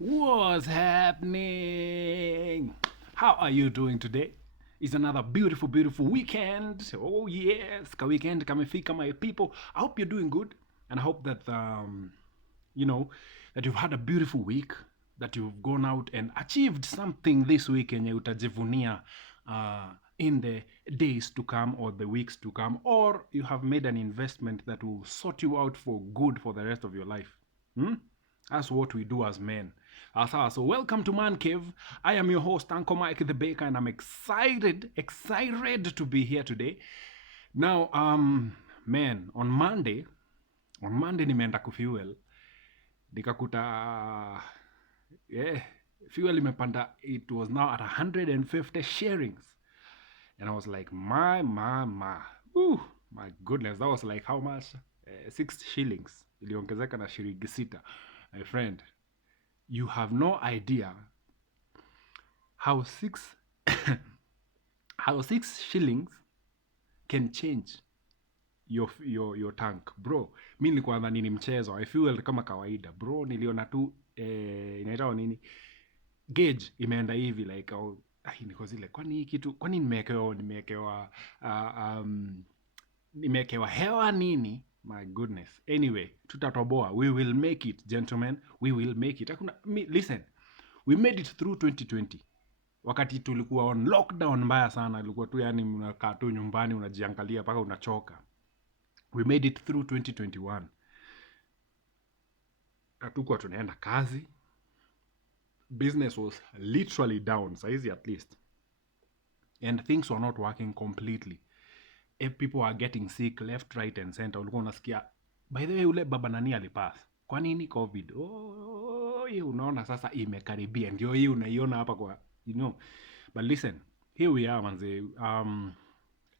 What's happening? How are you doing today? It's another beautiful, beautiful weekend. Oh yes, ka weekend kamefika, my people. I hope you're doing good, and I hope that you know that you've had a beautiful week, that you've gone out and achieved something this week yenye utajivunia in the days to come or the weeks to come, or you have made an investment that will sort you out for good for the rest of your life. That's what we do as men. So welcome to Man Cave. I am your host, Uncle Mike the Baker, and I'm excited to be here today. Now, man, on Monday nimeenda kufuel, nikakuta yeah, fuel imepanda. It was now at 150 sharings, and I was like, my, ooh, my goodness, that was like how much? 6 shillings. Iliongezeka na shilingi sita, my friend. You have no idea how six how 6 shillings can change your tank, bro. Mi nilikuwa nadhani ni mchezo. I fuel kama kawaida, bro. Niliona tu inaitwa nini, gauge imeenda hivi like niko zile, kwani hii kitu, kwani nimewekewa hewa nini? My goodness. Anyway, tutatoboa. We will make it, gentlemen. We will make it. Listen, we made it through 2020. Wakati tulikuwa on lockdown mbaya sana, ilikuwa tu yani unakaa tu nyumbani unajiangalia mpaka unachoka. We made it through 2021. Hatukuwa tunaenda kazi. Business was literally down, saizi at least. And things were not working completely. If people are getting sick left, right and center, ulikuwa unasikia, by the way, ule baba nani alipass. Kwa nini COVID? Oh, hii unaona sasa imekaribia. Ndio hii unaiona hapa kwa, But listen, here we are, manze.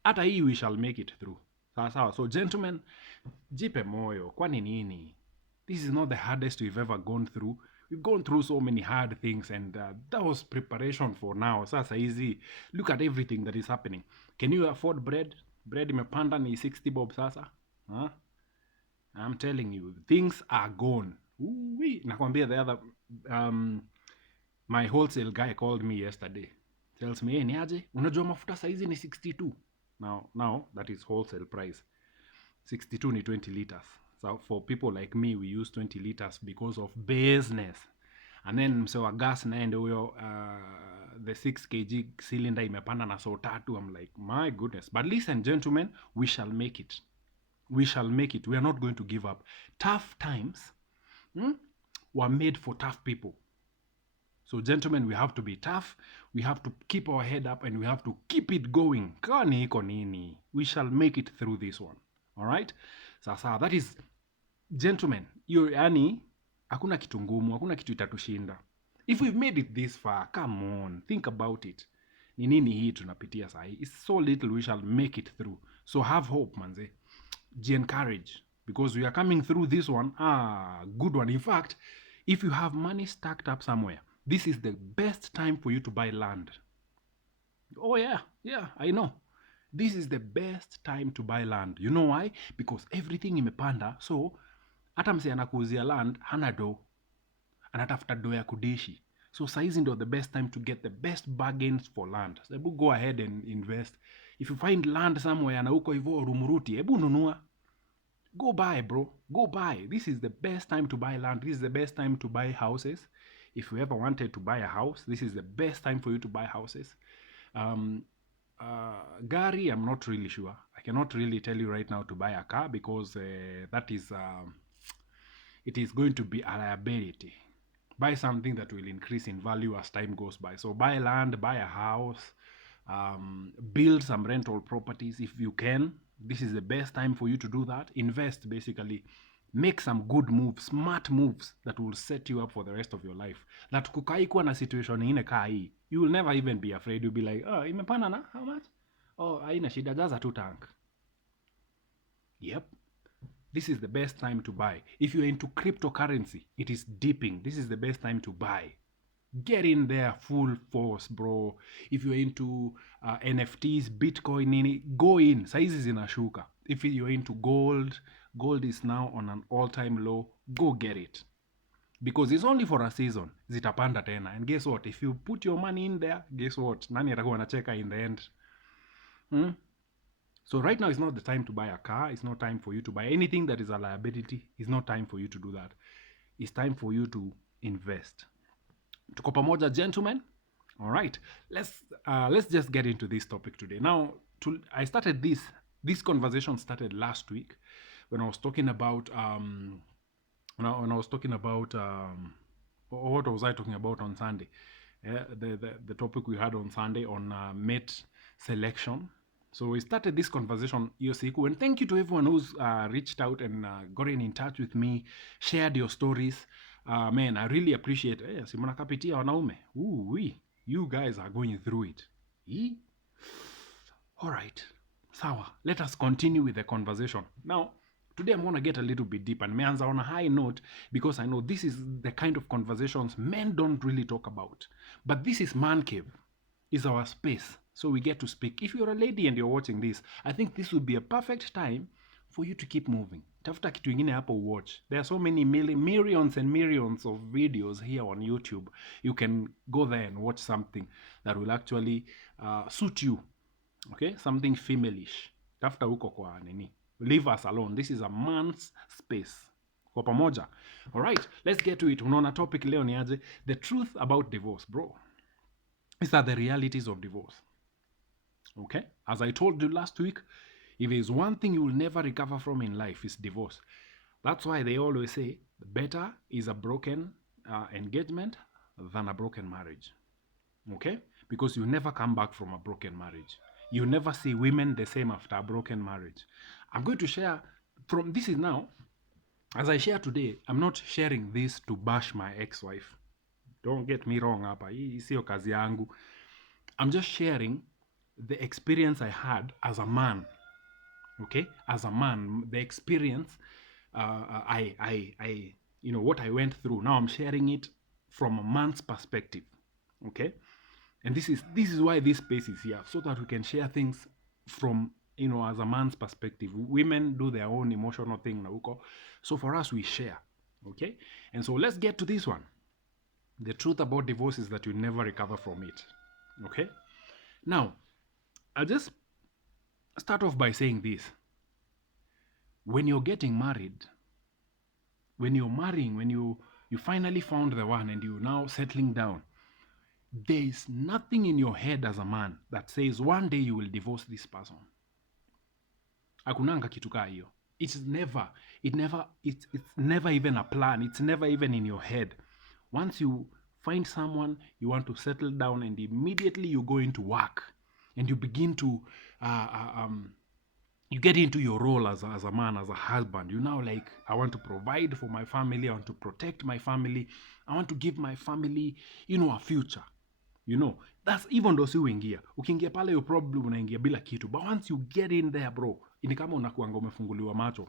Hata hii we shall make it through. Sawa. So gentlemen, jipe moyo. Kwani nini? This is not the hardest we've ever gone through. We've gone through so many hard things, and that was preparation for now. Sasa easy. Look at everything that is happening. Can you afford bread? Bread imepanda ni 60 bob sasa. Huh? I'm telling you, things are gone. Ooh-wee. Nakwambia the other, my wholesale guy called me yesterday. Tells me, hey, niaje, unajua mafuta saizi ni 62. Now that is wholesale price. 62 ni 20 liters. So for people like me, we use 20 liters because of business. And then mse wa gas naende huyo, the 6 kg cylinder imepanda na so tatu. I'm like, my goodness. But listen, gentlemen, we shall make it. We shall make it. We are not going to give up. Tough times were made for tough people. So gentlemen, we have to be tough. We have to keep our head up, and we have to keep it going. Kani iko nini? We shall make it through this one. All right? Sasa, that is, gentlemen, yani hakuna kitu ngumu, hakuna kitu itatushinda. If we've made it this far, come on, think about it. Ni nini hii tunapitia sahi? It's so little, we shall make it through. So have hope, manze. Encourage, because we are coming through this one. Good one. In fact, if you have money stacked up somewhere, this is the best time for you to buy land. Oh yeah, I know. This is the best time to buy land. You know why? Because everything imepanda. So hata mse anakuuzia land hana do, anatafuta do ya kudishi. So saizi ndo the best time to get the best bargains for land. So ebu go ahead and invest. If you find land somewhere na uko hivyo Rumuruti, ebu nunua. Go buy, bro. Go buy. This is the best time to buy land. This is the best time to buy houses. If you ever wanted to buy a house, this is the best time for you to buy houses. Gari, I'm not really sure. I cannot really tell you right now to buy a car, because that is, it is going to be a liability. Buy something that will increase in value as time goes by. So buy land, buy a house, build some rental properties if you can. This is the best time for you to do that. Invest, basically. Make some good moves, smart moves that will set you up for the rest of your life. That kukai kuwa na situation ine kaa hii, you will never even be afraid. You'll be like, oh, imepanda na how much? Oh, haina shida, jaza tu tank. Yep. This is the best time to buy. If you're into cryptocurrency, it is dipping. This is the best time to buy. Get in there full force, bro. If you're into NFTs, Bitcoin, go in. Saizi zinashuka. If you're into gold is now on an all-time low. Go get it. because it's only for a season. Zitapanda tena. And guess what? If you put your money in there, guess what? Nani atakuwa anacheka in the end? So right now is not the time to buy a car. It's not time for you to buy anything that is a liability. It's not time for you to do that. It's time for you to invest. Tuko pamoja, gentlemen? All right. Let's just get into this topic today. Now, I started this conversation started last week when I was talking about when I was talking about what was I talking about on Sunday? The topic we had on Sunday on mate selection. So we started this conversation hiyo siku, and thank you to everyone who's reached out and gotten in touch with me, shared your stories. Man, I really appreciate it. Si mnakapitia wanaume. You guys are going through it. All right. Sawa. Let us continue with the conversation. Now, today I'm going to get a little bit deep, and meanza on a high note, because I know this is the kind of conversations men don't really talk about. But this is Man Cave. Is our space. So we get to speak. If you're a lady and you're watching this, I think this would be a perfect time for you to keep moving. Tafuta kitu ingine hapo watch. There are so many millions and millions of videos here on YouTube. You can go there and watch something that will actually suit you. Okay? Something female-ish. Tafuta huko kwa nini. Leave us alone. This is a man's space. Kwa pamoja. Alright, let's get to it. Unaona topic leo ni aje? The truth about divorce, bro. These are the realities of divorce. Okay? As I told you last week, if there's one thing you will never recover from in life, is divorce. That's why they always say, better is a broken engagement than a broken marriage. Okay? Because you never come back from a broken marriage. You never see women the same after a broken marriage. I'm going to share from this is now, as I share today, I'm not sharing this to bash my ex-wife. Don't get me wrong hapa. Hii sio kazi yangu. I'm just sharing the experience I had as a man. Okay? As a man, the experience I what I went through. Now I'm sharing it from a man's perspective. Okay? And this is why this space is here, so that we can share things from as a man's perspective. Women do their own emotional thing na huko. So for us we share. Okay? And so let's get to this one. The truth about divorce is that you never recover from it. Okay? Now, I'll just start off by saying this. When you're getting married, when you're marrying, when you finally found the one and you're now settling down, there is nothing in your head as a man that says one day you will divorce this person. Hakunanga kitu kaa hiyo. It's never even a plan. It's never even in your head. Once you find someone, you want to settle down, and immediately you go into work and you begin to you get into your role as a man, as a husband. You now like, I want to provide for my family, I want to protect my family, I want to give my family, a future. That's even though si uingia. Ukiingia pale you probably unaingia bila kitu. But once you get in there, bro, ni kama unakuanga umefunguliwa macho.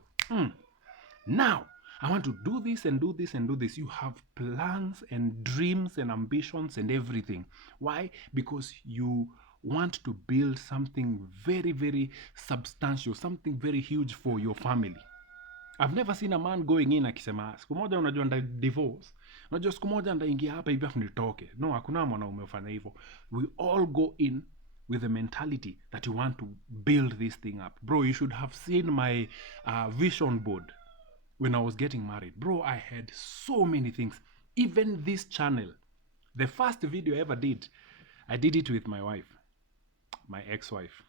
Now, I want to do this and do this and do this. You have plans and dreams and ambitions and everything. Why? Because you want to build something very, very substantial, something very huge for your family. I've never seen a man going in akisema, siku moja unajua nda divorce. Unajua siku moja ndaingia hapa hivi afu nitoke. No, hakuna mwanaume ufanya hivyo. We all go in with the mentality that you want to build this thing up. Bro, you should have seen my vision board when I was getting married. Bro, I had so many things. Even this channel, the first video I ever did, I did it with my wife, my ex-wife.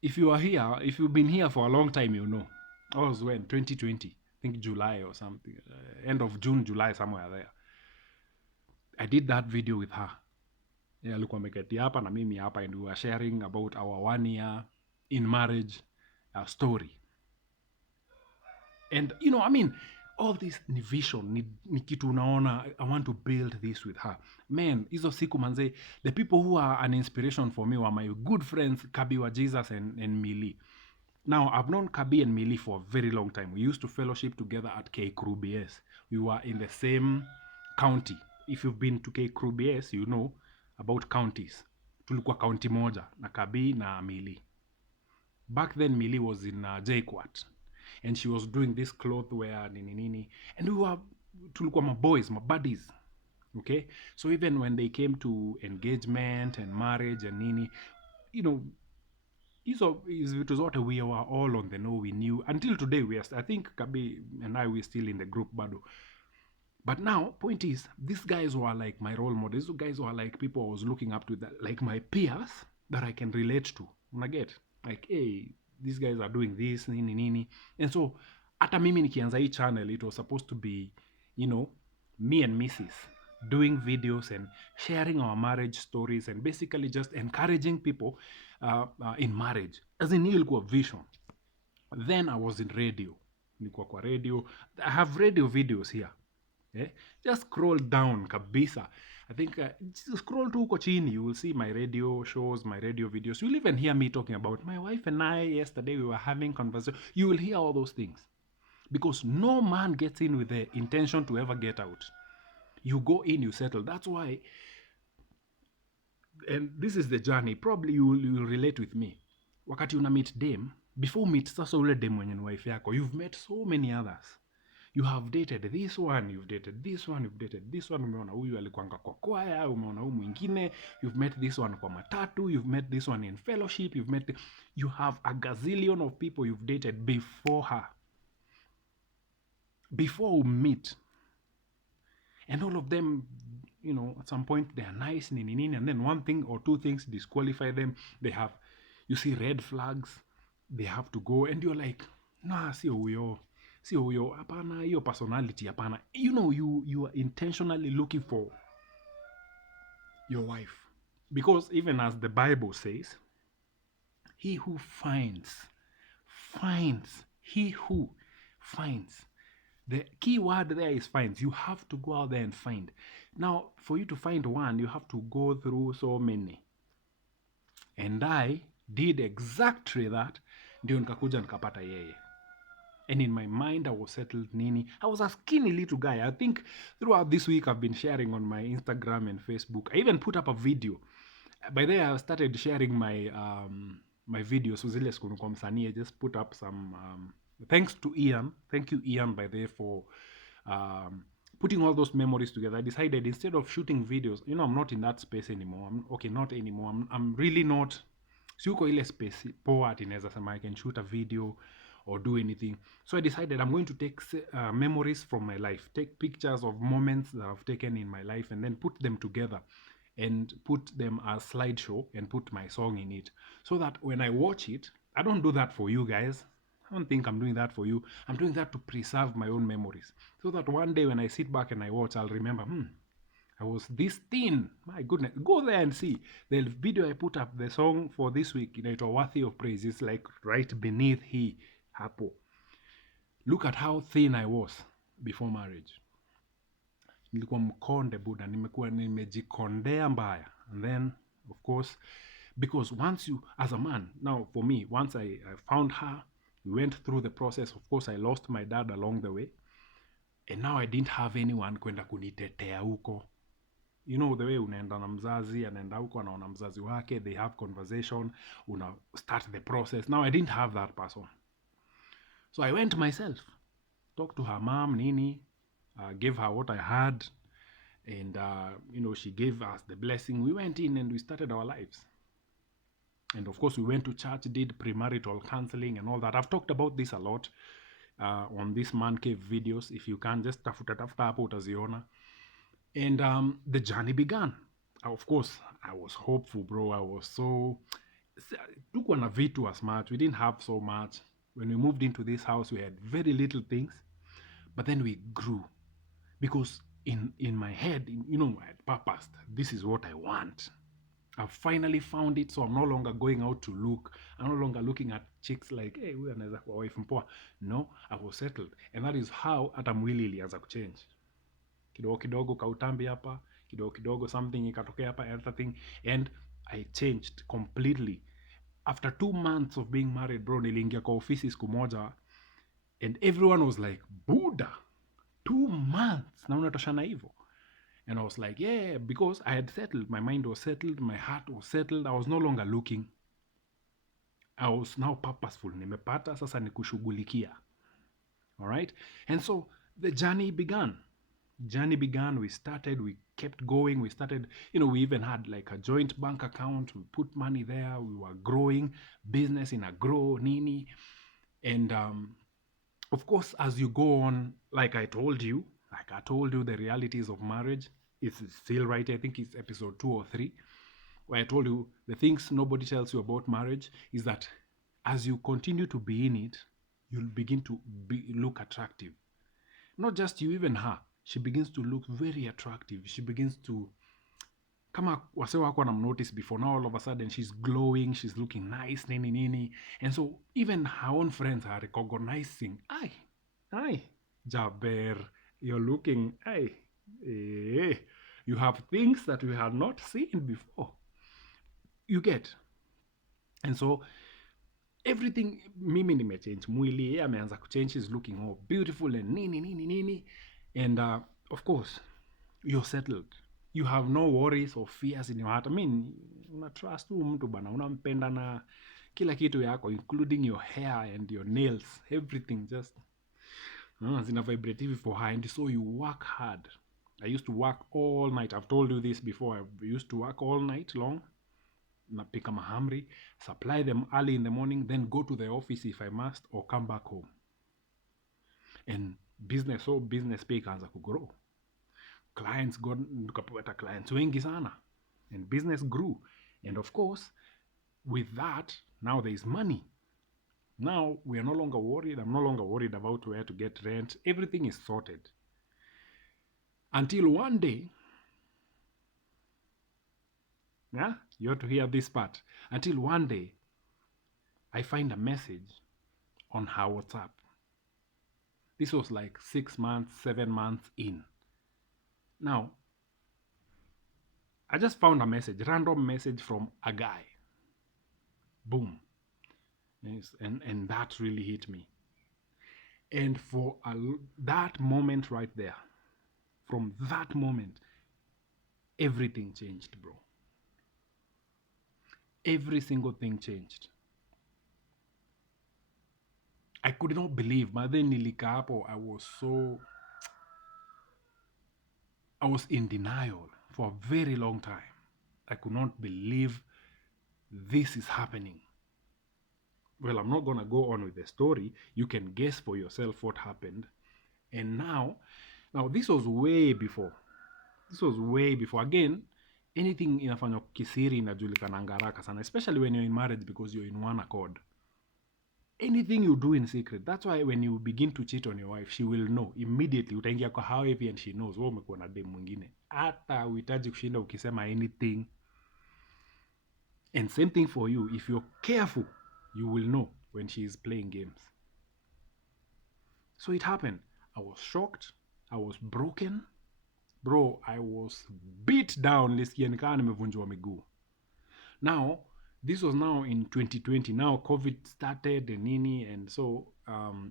If you are here, if you've been here for a long time, you know. I was when? 2020. I think July or something. End of June, July, somewhere there. I did that video with her. Alikuwa ameketi hapa na mimi hapa, and we were sharing about our 1 year in marriage story. And, all this ni vision, ni kitu unaona, I want to build this with her. Man, hizo siku manze, the people who are an inspiration for me were my good friends, Kabi wa Jesus and Mili. Now, I've known Kabi and Mili for a very long time. We used to fellowship together at KKRUBS. We were in the same county. If you've been to KKRUBS, you know about counties. Tulikuwa county moja, na Kabi na Mili. Back then, Mili was in JKUAT. And she was doing this cloth wear, nini. And we were tulikuwa maboys, mabuddies. Okay, so even when they came to engagement and marriage and nini, you know, hizo vitu zote we were all on the know, we knew until today. I think Kabi and I, we still in the group bado. But now, point is, these guys were like my role models. These guys were like people I was looking up to, that like my peers that I can relate to. Unaget? Like, hey, these guys are doing this, nini nini. And so, hata mimi nikianza hii channel, it was supposed to be, me and Mrs. doing videos and sharing our marriage stories and basically just encouraging people in marriage. As in, hiyo ilikuwa vision. Then I was in radio. Nilikuwa kwa radio. I have radio videos here. Just scroll down kabisa. I think scroll to huko chini, you will see my radio shows, my radio videos. You'll even hear me talking about my wife and I. Yesterday we were having conversation. You will hear all those things, because no man gets in with the intention to ever get out. You go in, you settle. That's why, and this is the journey. Probably you will relate with me. Wakati una meet dem, before meet sasa ule dem mwenye ni wife yako, you've met so many others. You have dated this one, you've dated this one, you've dated this one. Umeona huyu alikuanga kwa kwaya, umeona huyu mwingine. You've met this one kwa matatu, you've met this one in fellowship, you have a gazillion of people you've dated before her, before we meet. And all of them, at some point they are nice, and then one thing or two things disqualify them. They have, you see, red flags. They have to go, and you're like, nah, sio huyo, hapana, hiyo personality, hapana. You are intentionally looking for your wife, because even as the Bible says, he who finds. He who finds. The key word there is finds. You have to go out there and find. Now, for you to find one, you have to go through so many. And I did exactly that. Ndio nikakuja nikapata yeye. And in my mind, I was settled nini. I was a skinny little guy. I think throughout this week, I've been sharing on my Instagram and Facebook. I even put up a video. By there, I started sharing my my videos. I just put up some... thanks to Ian. Thank you, Ian, by there, for putting all those memories together. I decided, instead of shooting videos, I'm not in that space anymore. Not anymore. I'm really not... Siuko ile space poa ati naweza sema I can shoot a video or do anything. So I decided I'm going to take memories from my life, take pictures of moments that I've taken in my life, and then put them together and put them as slideshow and put my song in it, so that when I watch it, I don't do that for you guys. I don't think I'm doing that for you. I'm doing that to preserve my own memories, so that one day when I sit back and I watch, I'll remember, I was this thin. My goodness. Go there and see. The video I put up, the song for this week, it was Worthy of Praise. It's like right beneath he, hapo. Look at how thin I was before marriage. Nilikuwa mkonde buda. Nimekuwa nimejikondea mbaya. And then, of course, because once you, as a man, now for me, once I found her, we went through the process. Of course, I lost my dad along the way. And now I didn't have anyone kwenda kunitetea huko. The way unaenda na mzazi, anaenda huko anaona mzazi wake, they have conversation, una start the process. Now I didn't have that person. So I went myself, talked to her mom, nini, gave her what I had, and she gave us the blessing. We went in and we started our lives. And of course we went to church, did premarital counseling and all that. I've talked about this a lot on this Man Cave videos. If you can, just tafuta hapo utaziona. And the journey began. Of course, I was hopeful, bro. I was so... Tukuwa na vitu as much. We didn't have so much. When we moved into this house, we had very little things. But then we grew. Because in my head, I had purposed. This is what I want. I've finally found it, so I'm no longer going out to look. I'm no longer looking at chicks like, hey, huyu anaweza kuwa wife mpoa. No, I was settled. And that is how hata mwili ilianza kuchange. Kidogo kautambi hapa, kidogo something ikatokea hapa, another thing, and I changed completely. After 2 months of being married, bro, niliingia kwa ofisi siku moja, and everyone was like, Buddha, 2 months, na unatoshana hivyo? And I was like, yeah, because I had settled. My mind was settled, my heart was settled. I was no longer looking. I was now purposeful. Nimepata, sasa ni kushughulikia. All right? And so the journey began. journey began. We started, we kept going, we started, we even had like a joint bank account. We put money there, we were growing, business in a grow, nini. And of course, as you go on, like I told you, the realities of marriage is still right. I think it's episode 2 or 3, where I told you the things nobody tells you about marriage is that as you continue to be in it, you'll begin to look attractive. Not just you, even her. She begins to look very attractive. She begins to, kama wase wako notice before, now all of a sudden she's glowing, she's looking nice, nini nini. And so even her own friends are recognizing, ay, Jaber, you're looking, you have things that we had not seen before. You get. And so everything, mimi nimechange, mwili yeye ameanza kuchange, is looking all beautiful and nini nini nini. And of course, you're settled. You have no worries or fears in your heart. I mean, una trust tu mtu bana, unampenda na kila kitu yako, including your hair and your nails, everything just zina vibrate hivi for her. And so you work hard. I used to work all night. I've told you this before. I used to work all night long, napika mahamri, supply them early in the morning, then go to the office if I must, or come back home. And business pay ikaanza kugrow. Tukapata clients wengi sana, and business grew. And of course, with that, now there is money. Now we are no longer worried. I'm no longer worried about where to get rent. Everything is sorted. Until one day, yeah, you have to hear this part. Until one day, I find a message on her WhatsApp. This was like 6 months, 7 months in. Now, I just found a message, random message from a guy. Boom. Yes, and that really hit me. And for that moment right there, from that moment, everything changed, bro. Every single thing changed. I could not believe, but then nilikaa hapo, I was in denial for a very long time. I could not believe this is happening. Well, I'm not going to go on with the story. You can guess for yourself what happened. And now this was way before. Again, anything inafanywa kisiri inajulikananga haraka sana, especially when you're in marriage, because you're in one accord. Anything you do in secret, that's why when you begin to cheat on your wife, she will know immediately. Utaingia kwa however and she knows wewe umekuwa na dem mwingine, hata uhitaji kushinda ukisema anything. And same thing for you. If you're careful, you will know when she is playing games. So it happened. I was shocked. I was broken. Bro, I was beat down. Nilisikia nikaa nimevunjwa miguu. Now, this was now in 2020. Now COVID started and nini, and so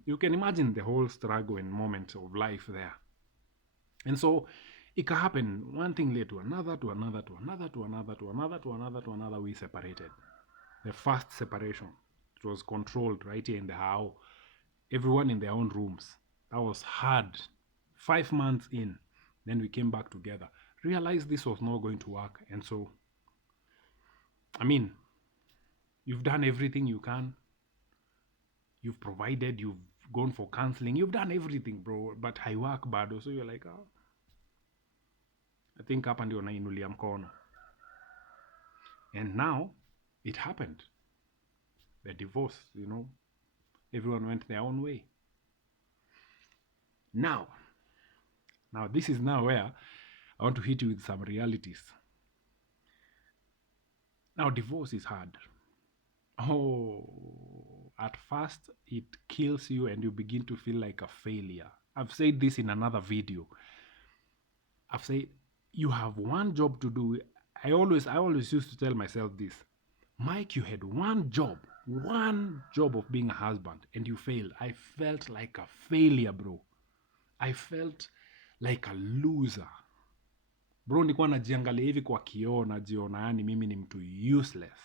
you can imagine the whole struggle and moment of life there. And so it can happen, one thing led to another, to another, to another, to another, to another, to another, to another. We separated. The first separation, it was controlled right here in the house. Everyone in their own rooms. That was hard. 5 months in, then we came back together. Realized this was not going to work. And so, I mean, you've done everything you can. You've provided, you've gone for counseling, you've done everything, bro. But I work bado. So you're like, I think hapa ndio nainulia mkono. And now, it happened. The divorce, everyone went their own way. Now, this is now where I want to hit you with some realities. Now, divorce is hard. At first, it kills you and you begin to feel like a failure. I've said this in another video. I've said, you have one job to do. I always used to tell myself this. Mike, you had one job of being a husband, and you failed. I felt like a failure, bro. I felt like a loser. Bro, nilikuwa najiangalia hivi kwa kioo, najiona yani mimi ni mtu useless.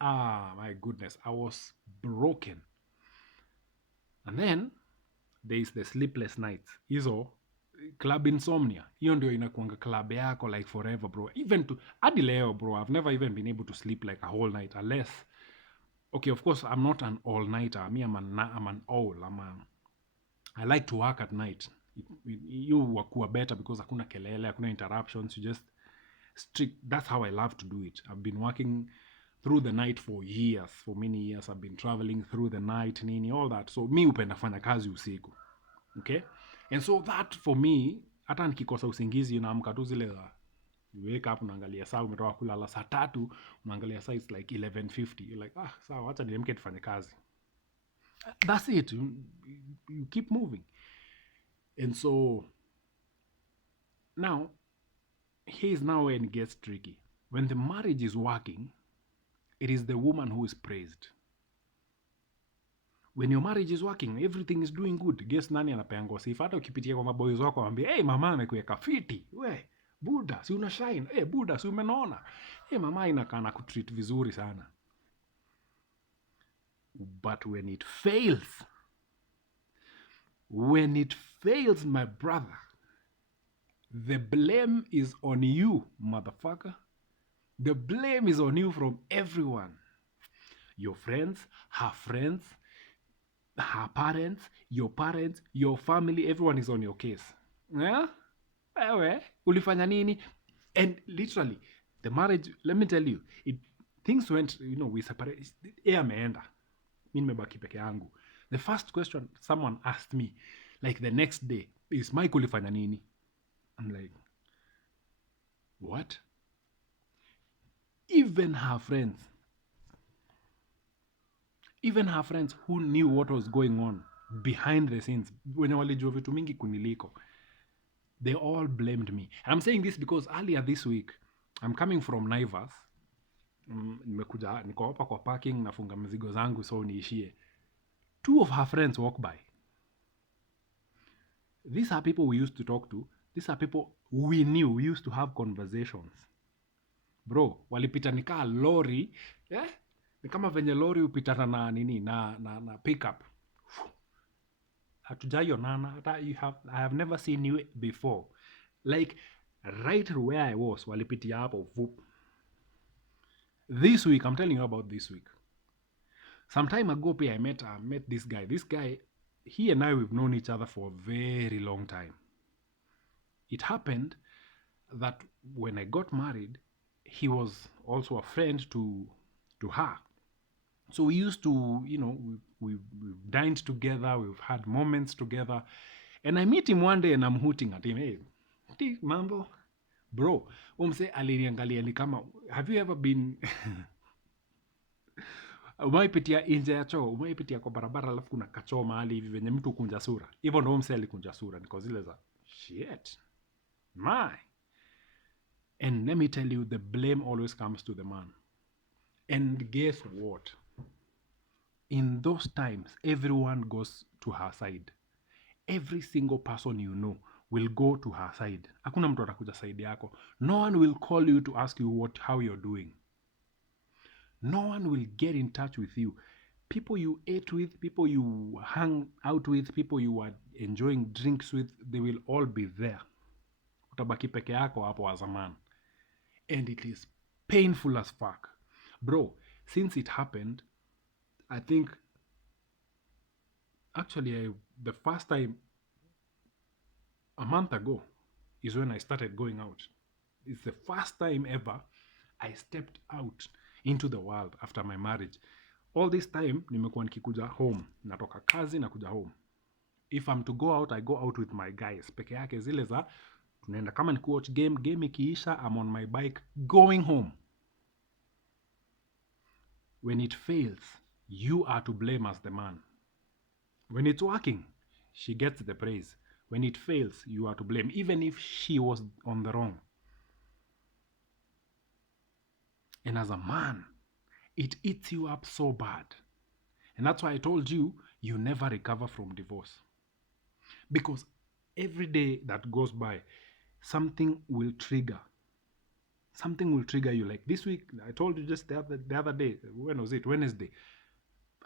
My goodness, I was broken. And then there is the sleepless nights. Hizo club insomnia, hiyo ndio inakuanga club yako like forever bro. Even to hadi leo bro, I've never even been able to sleep like a whole night unless, okay, of course I'm not an all nighter. Me, I'm an owl. I like to work at night. You wakuwa better because hakuna kelele, hakuna interruptions. You just strict. That's how I love to do it. I've been working through the night for years, for many years. I've been traveling through the night, nini, all that. So mi upenda fanya kazi usiku. Okay? And so that for me, hata nikikosa usingizi naamka tu zile za you wake up, unaangalia saa, umetoka kulala saa 3, unaangalia saa it's like 11:50. You're like, sawa, acha niamke tufanye kazi. That's it. You keep moving. And so now, here's now when it gets tricky. When the marriage is working, it is the woman who is praised. When your marriage is working, everything is doing good. Guess nani anapeangwa sifa? Hata ukipitia kwa maboys wako waambie, hey, mama amekuweka fiti. We, buda, si una shine. Hey, buda, si umenona. Hey, mama inakaa na kutreat vizuri sana. But when it fails, my brother, the blame is on you, motherfucker. The blame is on you from everyone. Your friends, her parents, your family, everyone is on your case. Yeah? Ewe, ulifanya nini? And literally, the marriage, let me tell you, things went, we separated. Ameenda. Mi nimebaki peke yangu. The first question someone asked me, like the next day, is Mike ulifanya nini? I'm like, what? Even her friends who knew what was going on behind the scenes, wenye walijua vitu mingi kuniliko, they all blamed me. And I'm saying this because earlier this week, I'm coming from Naivas. Nimekuja, niko hapa kwa parking, nafunga mzigo zangu so niishie. 2 of her friends walk by. These are people we used to talk to. These are people we knew. We used to have conversations. Bro, walipita nikaa lori, ni kama venye lori upitana na nini, na pickup. Hatujaionana, hata I have never seen you before. Like, right where I was, walipitia hapo, whoop. This week, I'm telling you about this week. Some time ago, I met this guy. This guy, he and I, we've known each other for a very long time. It happened that when I got married, he was also a friend to her. So we used to, we've dined together, we've had moments together. And I meet him one day and I'm hooting at him. Hey, mambo? Bro, umse aliniangalia ni kama, have you ever been... umaipitia nje ya choo, umaipitia kwa barabara alafu kuna kachoo mahali hivi venye mtu kunja sura. Hivyo ndo umse alikunja sura. Niko zile za, shit, my. And let me tell you, the blame always comes to the man. And guess what? In those times, everyone goes to her side. Every single person you know will go to her side. Hakuna mtu atakuja side yako. No one will call you to ask you how you're doing. No one will get in touch with you. People you ate with, people you hang out with, people you were enjoying drinks with, they will all be there. Utabaki peke yako hapo as a man. And it is painful as fuck. Bro, since it happened, I think, actually, the first time, a month ago, is when I started going out. It's the first time ever I stepped out into the world after my marriage. All this time, nimekuwa nikikuja home. Natoka kazi na kuja home. If I'm to go out, I go out with my guys. Peke yake zile za, tunaenda kama ni kuwatch game ikiisha, I'm on my bike, going home. When it fails, you are to blame as the man. When it's working, she gets the praise. When it fails, you are to blame, even if she was on the wrong. And as a man, it eats you up so bad. And that's why I told you, you never recover from divorce. Because every day that goes by, something will trigger. Something will trigger you. Like this week, I told you just the other day, when was it? Wednesday.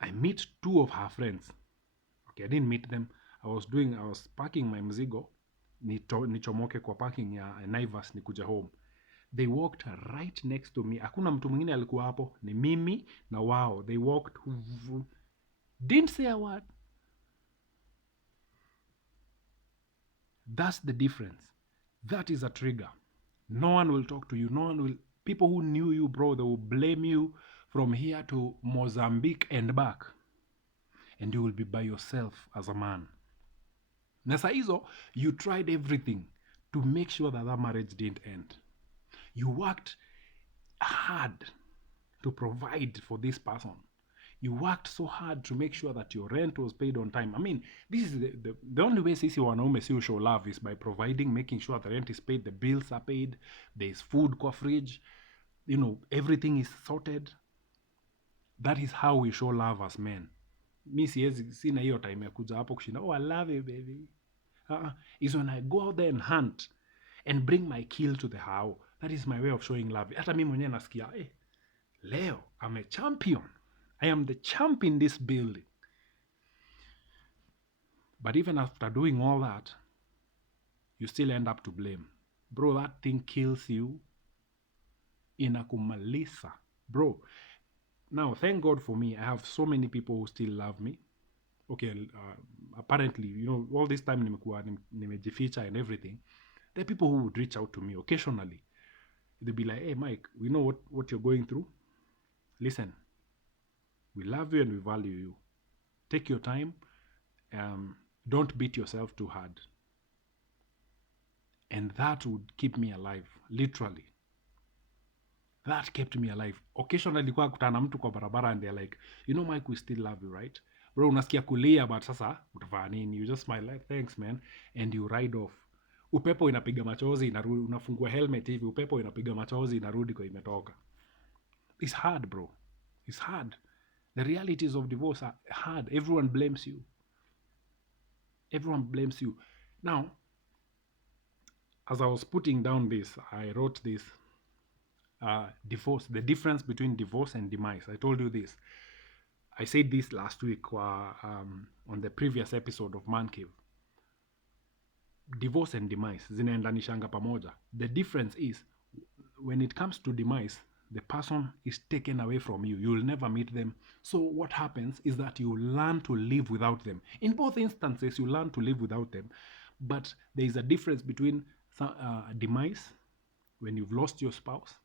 I meet 2 of her friends. Okay, I didn't meet them. I was packing my mzigo. nichomoke kwa parking ya Naivas nikuja home. They walked right next to me. Hakuna mtu mwingine alikuwa hapo, ni mimi na wao. They walked, didn't say a word. That's the difference. That is a trigger. No one will talk to you. No one will. People who knew you, bro, they will blame you from here to Mozambique and back. And you will be by yourself as a man. Na saa hizo, you tried everything to make sure that marriage didn't end. You worked hard to provide for this person. You worked so hard to make sure that your rent was paid on time. I mean, this is the only way sisi wanaume si show love is by providing, making sure the rent is paid, the bills are paid, there's food kwa fridge, everything is sorted. That is how we show love as men. Mi sina hiyo time ya kuja hapo kushinda, oh, I love you, baby. Is when I go out there and hunt and bring my kill to the how. That is my way of showing love. Hata mi mwenyewe nasikia, leo, I'm a champion. I am the champ in this building. But even after doing all that, you still end up to blame. Bro, that thing kills you. Inakumalisa. Bro, now, thank God for me. I have so many people who still love me. Okay, apparently, all this time nimejificha and everything. There are people who would reach out to me occasionally. They'd be like, hey, Mike, we know what you're going through. Listen, we love you and we value you. Take your time. Don't beat yourself too hard. And that would keep me alive, literally. That kept me alive. Occasionally kwa kutana mtu kwa barabara and they're like, Mike, we still love you, right? Bro, unasikia kulia, but sasa utafanya nini? You just smile like, thanks man, and you ride off. Upepo inapiga machozi, inarudi, unafungua helmet hivi, upepo inapiga machozi, inarudi kwa imetoka. It's hard, bro. It's hard. The realities of divorce are hard. Everyone blames you. Everyone blames you. Now, as I was putting down this, I wrote this, divorce, the difference between divorce and demise. I told you this. I said this last week on the previous episode of Man Cave. Divorce and demise zinaendanishanga pamoja. The difference is, when it comes to demise, the person is taken away from you. You will never meet them. So what happens is that you learn to live without them. In both instances, you learn to live without them. But there is a difference between demise, when you've lost your spouse,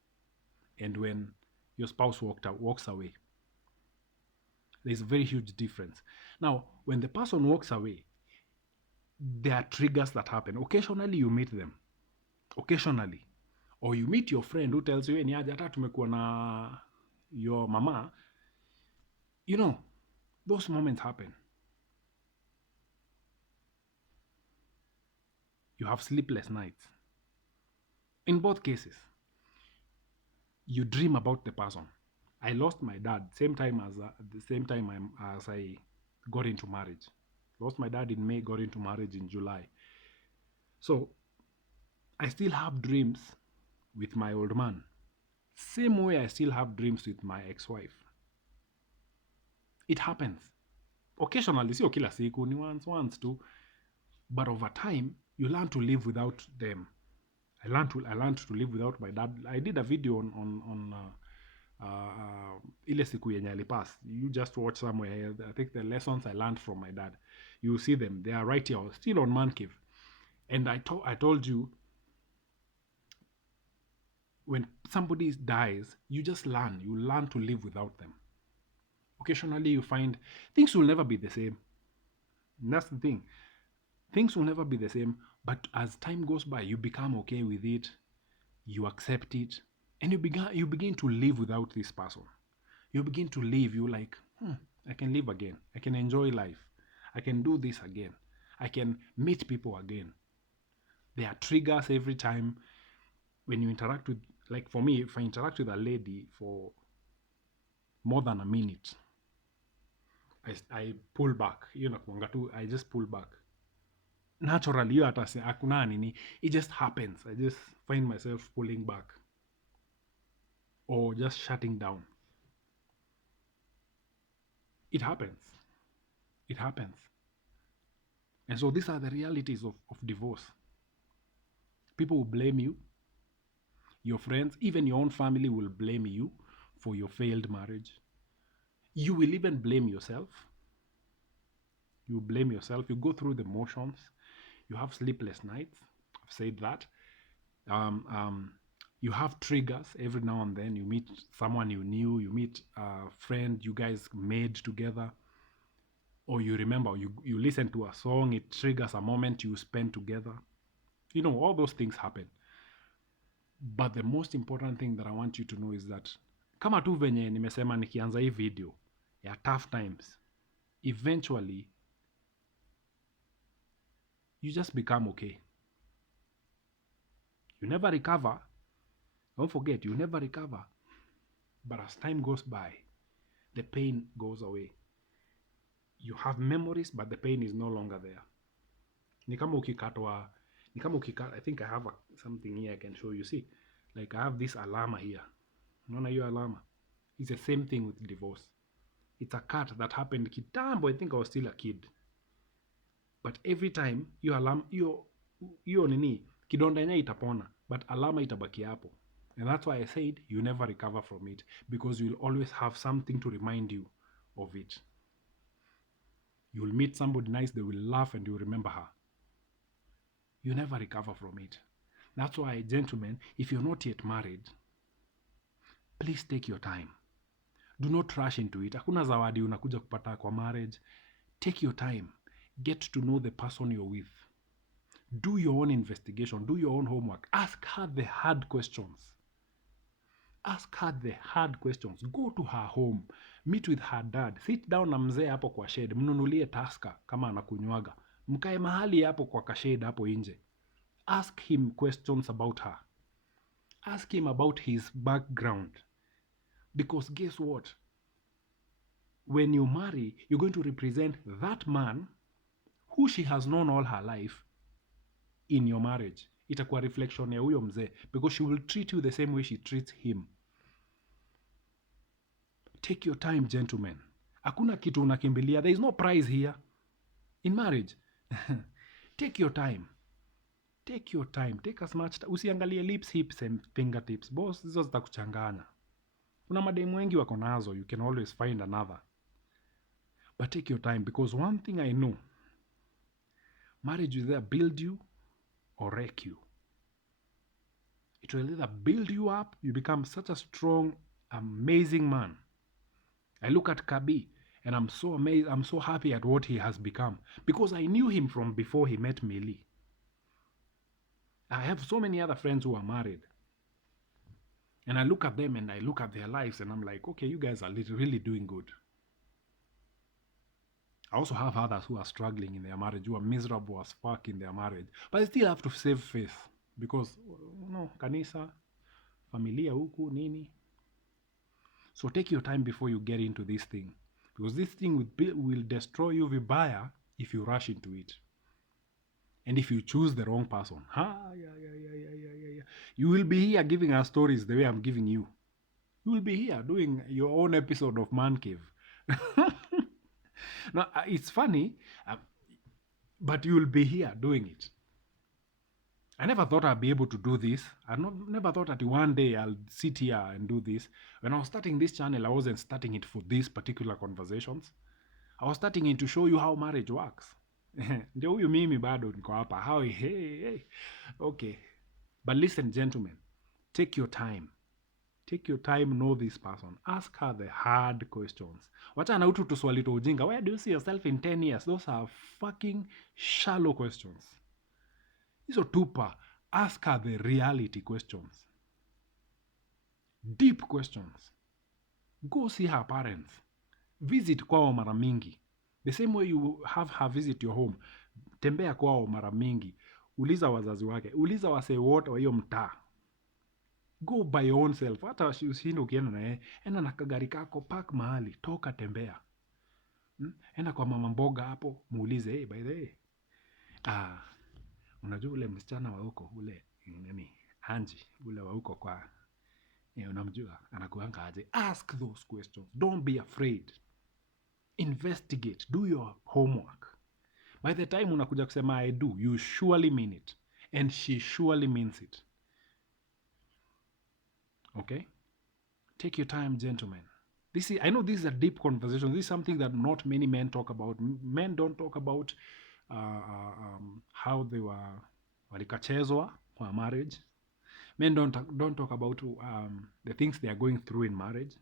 and when your spouse walks away. There's a very huge difference. Now, when the person walks away, there are triggers that happen. Occasionally, you meet them. Occasionally. Or you meet your friend who tells you, niaje hata tumekuwa na your mama. Those moments happen. You have sleepless nights. In both cases, you dream about the person. I lost my dad the same time as I got into marriage. Lost my dad in May, got into marriage in July. So I still have dreams with my old man. Same way I still have dreams with my ex-wife. It happens. Occasionally, sio kila siku, ni once too. But over time, you learn to live without them. I learned to live without my dad. I did a video on ile siku yenye alipass. You just watch somewhere. I think the lessons I learned from my dad. You see them. They are right here. Still on Man Cave. And I told you, when somebody dies, you just learn. You learn to live without them. Occasionally, you find things will never be the same. And that's the thing. Things will never be the same. But as time goes by, you become okay with it. You accept it. And you begin to live without this person. You begin to live. You're like, I can live again. I can enjoy life. I can do this again. I can meet people again. There are triggers every time when you interact with, like for me, if I interact with a lady for more than a minute, I pull back. I just pull back. Naturally, hakuna nini. It just happens. I just find myself pulling back. Or just shutting down. It happens. It happens. And so these are the realities of divorce. People will blame you. Your friends, even your own family will blame you for your failed marriage. You will even blame yourself. You blame yourself. You go through the motions. You have sleepless nights. I've said that. Um, um, you have triggers every now and then. You meet someone you knew. You meet a friend you guys made together. Or you remember, you listen to a song. It triggers a moment you spend together. You know, all those things happen. But the most important thing that I want you to know is that kama tu venye nimesema nikianza hii video ya tough times, eventually you just become okay. You never recover. Don't forget, you never recover. But as time goes by, the pain goes away. You have memories, but the pain is no longer there. Ni kama ukikatwa, I think I have something here I can show you. See, like I have this alama here. Unaona hiyo alama? It's the same thing with divorce. It's a cut that happened kitambo. I think I was still a kid. But every time hiyo nini kidonda yenyewe itapona, but alama itabaki hapo. And that's why I said you never recover from it, because you'll always have something to remind you of it. You'll meet somebody nice, they will laugh and you'll remember her. You never recover from it. That's why, gentlemen, if you're not yet married, please take your time. Do not rush into it. Hakuna zawadi unakuja kupata kwa marriage. Take your time. Get to know the person you're with. Do your own investigation. Do your own homework. Ask her the hard questions. Ask her the hard questions. Go to her home. Meet with her dad. Sit down na mzee hapo kwa shed. Mnunulie Tusker kama anakunywaga. Mkae mahali hapo kwa kashade hapo nje. Ask him questions about her. Ask him about his background. Because guess what? When you marry, you're going to represent that man who she has known all her life in your marriage. Itakuwa reflection ya huyo mzee, because she will treat you the same way she treats him. Take your time, gentlemen. Hakuna kitu unakimbilia. There is no prize here in marriage. Take your time. Take your time. Take as much time. Usiangalie lips, hips and fingertips. Boss, hizo zitakuchanganya. Kuna mademu wengi wako nazo. You can always find another. But take your time, because one thing I know, marriage will either build you or wreck you. It will either build you up, you become such a strong, amazing man. I look at Kabi and I'm so amazed, I'm so happy at what he has become, because I knew him from before he met Millie. I have so many other friends who are married. And I look at them and I look at their lives and I'm like, okay, you guys are really doing good. I also have others who are struggling in their marriage, who are miserable as fuck in their marriage. But I still have to save face, because, kanisa, familia huku, nini. So take your time before you get into this thing. Because this thing will destroy you vibaya if you rush into it. And if you choose the wrong person. You will be here giving us stories the way I'm giving you. You will be here doing your own episode of Man Cave. Now, it's funny, but you will be here doing it. I never thought I'd be able to do this. Never thought that one day I'll sit here and do this. When I was starting this channel, I wasn't starting it for these particular conversations. I was starting it to show you how marriage works. Ndio huyu mimi bado niko hapa. How, hey. Okay. But listen, gentlemen, take your time. Take your time, know this person. Ask her the hard questions. Wachana utu tuswali tu ujinga. Where do you see yourself in 10 years? Those are fucking shallow questions. Hizo tupa. Ask her the reality questions. Deep questions. Go see her parents. Visit kwao mara mingi. The same way you have her visit your home. Tembea kwao mara mingi. Uliza wazazi wake. Uliza wasee wote wa hiyo mtaa. Go by your own self. Hata usiende ukienda na yeye. Enda na kagari kako, park mahali, toka tembea. Enda kwa mama mboga hapo, muulize, hey, by the way, unajua ule msichana wa huko, ule Anji, ule wa huko kwa, unamjua, anakuanga aje. Ask those questions. Don't be afraid. Investigate. Do your homework. By the time unakuja kusema I do, you surely mean it. And she surely means it. Okay? Take your time, gentlemen. I know this is a deep conversation. This is something that not many men talk about. Men don't talk about how they were walikachezwa kwa marriage. Men don't talk about the things they are going through in marriage.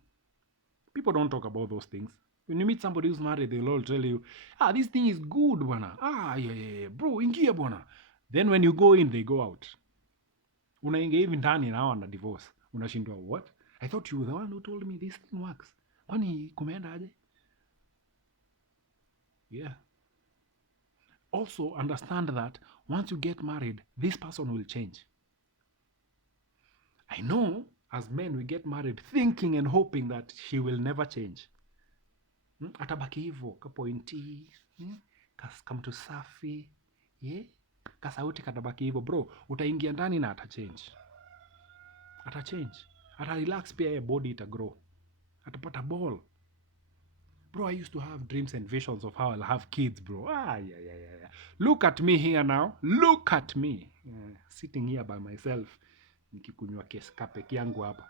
People don't talk about those things. When you meet somebody who's married, they'll all tell you, this thing is good, bwana. Yeah, bro, ingia bwana. Then when you go in, they go out. Unaingia hivi ndani na wana divorce. Unashindwa, what? I thought you were the one who told me this thing works. Kwani kumeenda aje? Yeah. Also understand that once you get married, this person will change. I know as men we get married thinking and hoping that she will never change. Atabaki hivyo kapointi, kamtu safi, yeah? Kasauti katabaki hivyo bro, utaingia ndani na atachange. Atarelax pia, body itagrow. Atapata ball. Bro, I used to have dreams and visions of how I'll have kids, bro. Yeah. Look at me here now. Look at me. Sitting here by myself. Nikikunywa keska peke yangu hapa.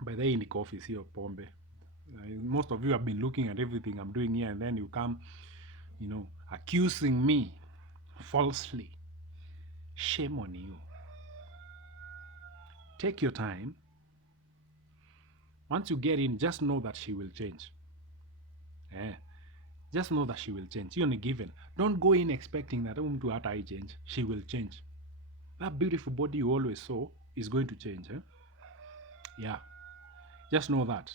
By the way, ni coffee, sio pombe. Most of you have been looking at everything I'm doing here, and then you come, accusing me falsely. Shame on you. Take your time. Once you get in, just know that she will change. Just know that she will change. You're only given. Don't go in expecting that mtu hata change. She will change. That beautiful body you always saw is going to change. Yeah. Just know that.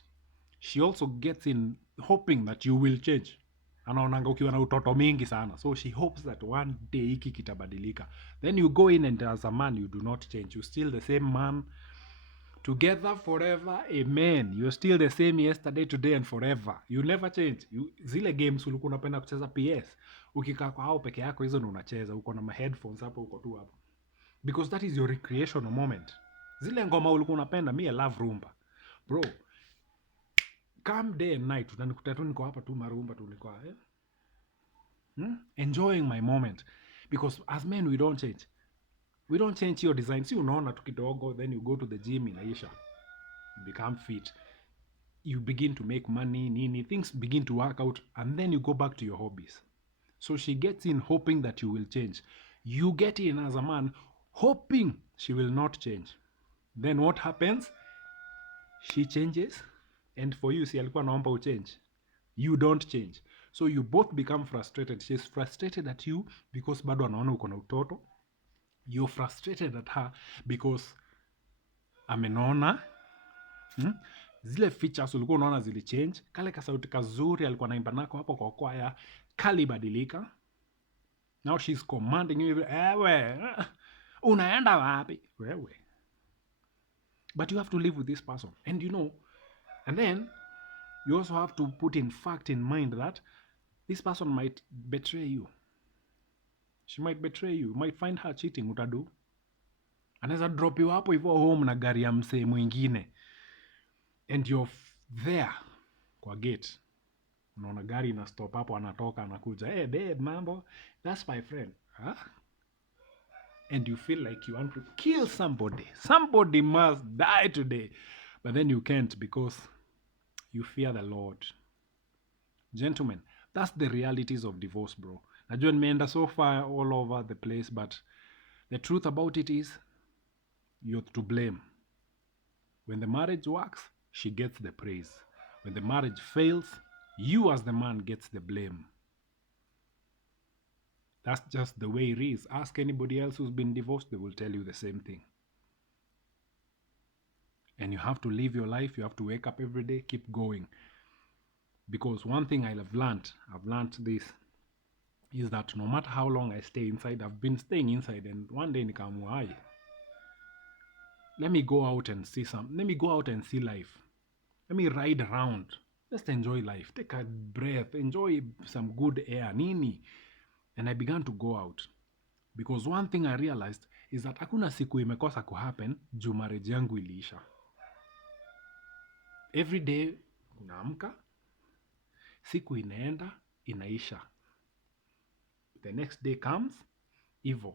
She also gets in hoping that you will change. Anaonanga ukiwa na utoto mingi sana. So she hopes that one day hiki kitabadilika. Then you go in and as a man you do not change. You're still the same man. Together forever, amen. You're still the same yesterday, today and forever. You never change. Zile games ulikuwa unapenda kucheza PS, ukikaa kwa hao peke yako hizo ndio unacheza. Uko na headphones hapo, uko tu hapo. Because that is your recreational moment. Zile ngoma ulikuwa unapenda, me I love rumba. Bro, come day and night, utanikuta tu niko hapa tu marumba tu niko enjoying my moment. Because as men we don't change. We don't change your design. Si unaona tu kidogo, then you go to the gym, inaisha. You become fit. You begin to make money, nini, things begin to work out, and then you go back to your hobbies. So she gets in hoping that you will change. You get in as a man hoping she will not change. Then what happens? She changes, and for you, si alikuwa naomba uchange. You don't change. So you both become frustrated. She's frustrated at you because bado anaona uko na utoto. You're frustrated at her because amenona zile features ulikuwa unaona zili change. Kale kasauti kazuri alikuwa naimba nako hapo kwa kwaya kalibadilika. Now she's commanding you, ewe unaenda wapi wewe? But you have to live with this person, and and then you also have to put in fact in mind that this person might betray you. She might betray you. You might find her cheating. Utadu, anaweza drop you hapo hivyo home na gari ya msee mwingine, and you're there kwa gate, unaona gari na stop hapo, anatoka anakuja, hey babe, mambo, that's my friend, and you feel like you want to kill somebody must die today, but then you can't because you fear the Lord. Gentlemen, that's the realities of divorce, bro. Najua nimeenda so far all over the place, but the truth about it is you're to blame. When the marriage works, she gets the praise. When the marriage fails, you as the man gets the blame. That's just the way it is. Ask anybody else who's been divorced, they will tell you the same thing. And you have to live your life. You have to wake up every day, keep going. Because one thing I've learned this, is that no matter how long I stay inside, I've been staying inside, and one day nikaamua, let me go out and see life. Let me ride around. Just enjoy life. Take a breath. Enjoy some good air. Nini. And I began to go out. Because one thing I realized is that hakuna siku imekosa kuhappen juu marriage yangu iliisha. Every day unaamka, siku inaenda, inaisha. The next day comes, Hivyo.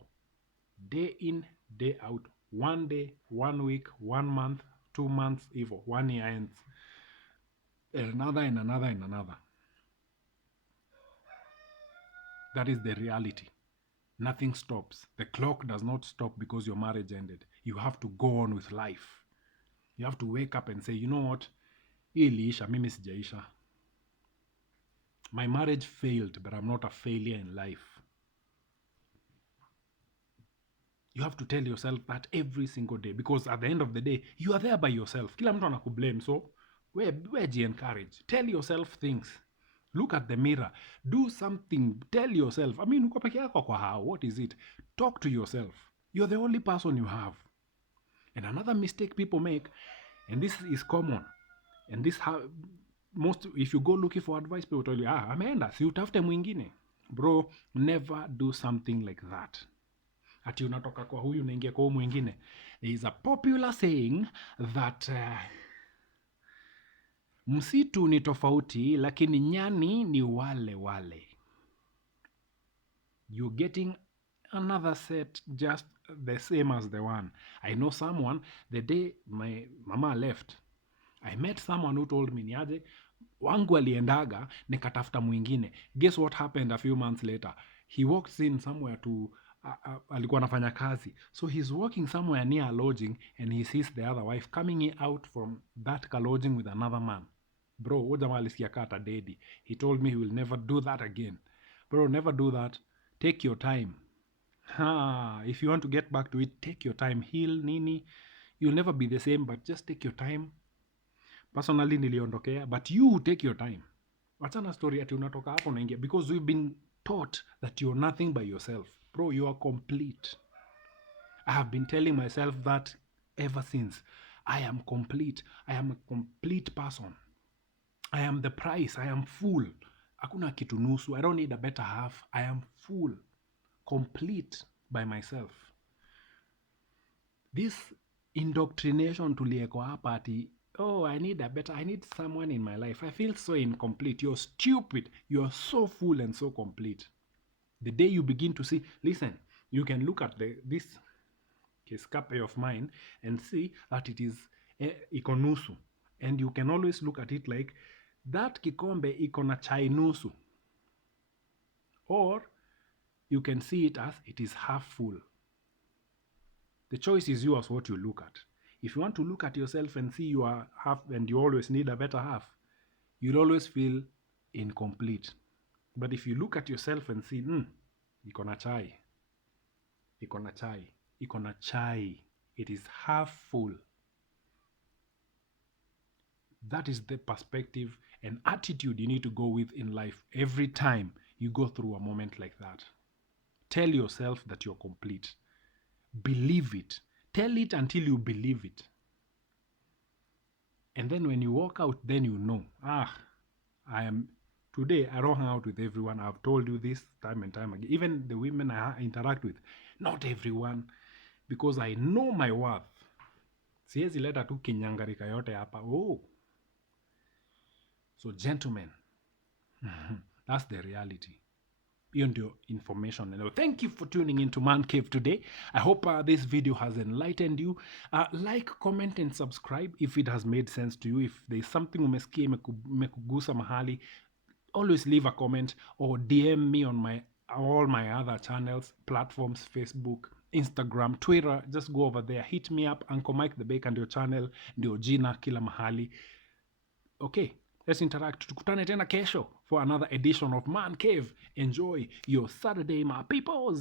Day in, day out. 1 day, 1 week, 1 month, 2 months, hivyo. 1 year ends. Another and another and another. That is the reality. Nothing stops. The clock does not stop because your marriage ended. You have to go on with life. You have to wake up and say, you know what? Hii iliisha, mimi sijaisha. My marriage failed, but I'm not a failure in life. You have to tell yourself that every single day, because at the end of the day, you are there by yourself. Kila mtu anakublame, so we encourage. Tell yourself things. Look at the mirror. Do something. Tell yourself. I mean, uko peke yako kwa how? What is it? Talk to yourself. You're the only person you have. And another mistake people make, and this is common, and this most, if you go looking for advice, people tell you, ameenda, si utafute mwingine. Bro, never do something like that. Ati unatoka kwa huyu unaingia kwa huyu mwingine. There is a popular saying that msitu ni tofauti lakini nyani ni wale wale. You're getting another set just the same as the one. I know someone, the day my mama left, I met someone who told me niaje, wangu aliendaga nikatafuta mwingine. Guess what happened a few months later? He walked in somewhere to alikuwa anafanya kazi, so he's walking somewhere near a lodging and he sees the other wife coming out from that lodging with another man. Bro, huyo jamaa alisikia kata dedi. He told me he will never do that again. Bro, never do that. Take your time. If you want to get back to it, take your time. Heal nini. You'll never be the same, but just take your time. Personally niliondokea, but you take your time. Wachana story ati unatoka hapo unaingia, because we've been taught that you're nothing by yourself. Bro, you are complete. I have been telling myself that ever since. I am complete. I am a complete person. I am the price. I am full. Hakuna kitu nusu. I don't need a better half. I am full. Complete by myself. This indoctrination tulieko hapa ati, I need someone in my life. I feel so incomplete. You're stupid. You're so full and so complete. The day you begin to see, listen, you can look at this escape of mine and see that it is iko nusu. And you can always look at it like, that kikombe iko na chai nusu. Or you can see it as it is half full. The choice is yours what you look at. If you want to look at yourself and see you are half and you always need a better half, you'll always feel incomplete. But if you look at yourself and see, iko na chai. Iko na chai. Iko na chai. It is half full. That is the perspective and attitude you need to go with in life every time you go through a moment like that. Tell yourself that you're complete. Believe it. Tell it until you believe it. And then when you walk out, then you know, today I don't hang out with everyone. I've told you this time and time again. Even the women I interact with, not everyone, because I know my worth. Siwezi leta tu kinyangarika yote hapa. So gentlemen, that's the reality. Beyond your information. And thank you for tuning into Man Cave today. I hope this video has enlightened you. Like, comment, and subscribe if it has made sense to you. If there's something umesikia imekugusa mahali, always leave a comment or DM me on all my other channels, platforms, Facebook, Instagram, Twitter. Just go over there, hit me up. Uncle Mike the Baker ndio channel, ndio jina kila mahali. Okay, let's interact. Tukutane tena kesho for another edition of Man Cave. Enjoy your Saturday, my peoples.